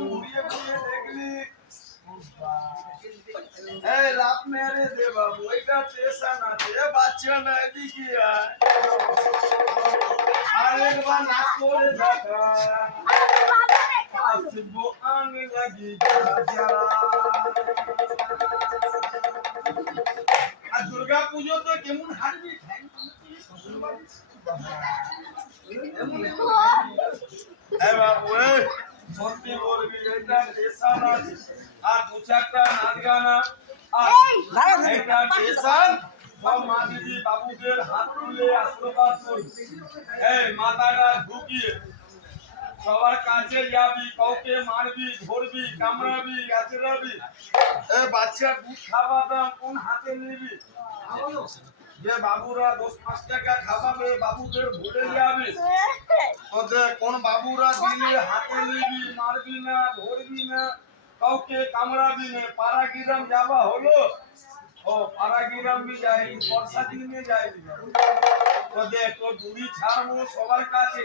ঘুরিয়ে ঘুরিয়ে দেখলি এই লাভ মেরে দে বাবু এটা টেনশন আছে বাচ্চা না এদিকে আর একবার নাচ করে দেখা আসবো আং লাগি যা আর দুর্গা পুজো তো কেমন হারবি সত্যি বলবি এটা টেনশন আছে আর দু চারটা নাচ গানা আর এটা টেনশন সব মা দিদি বাবুদের হাত তুলে আশীর্বাদ করবি এই মাথাটা ঢুকিয়ে সবার কাছে যাবি কাউকে মারবি ধরবি কামড়াবি আচড়াবি এ বাচ্চা দুধ খাওয়াতাম কোন হাতে নিবি যে বাবুরা 10-5 টাকা খাওয়াবে বাবুদের ভুলে যাবে তোদের কোন বাবুরা দিলে হাতে নিবি মারবি না ধরবি না কাউকে কামড়াবি না পাড়াগ্রাম যাওয়া হলো ও পাড়াগ্রাম भी যাই বর্ষা দিনে যাই তোদের তো দূরি ছাড়বো সবার কাছে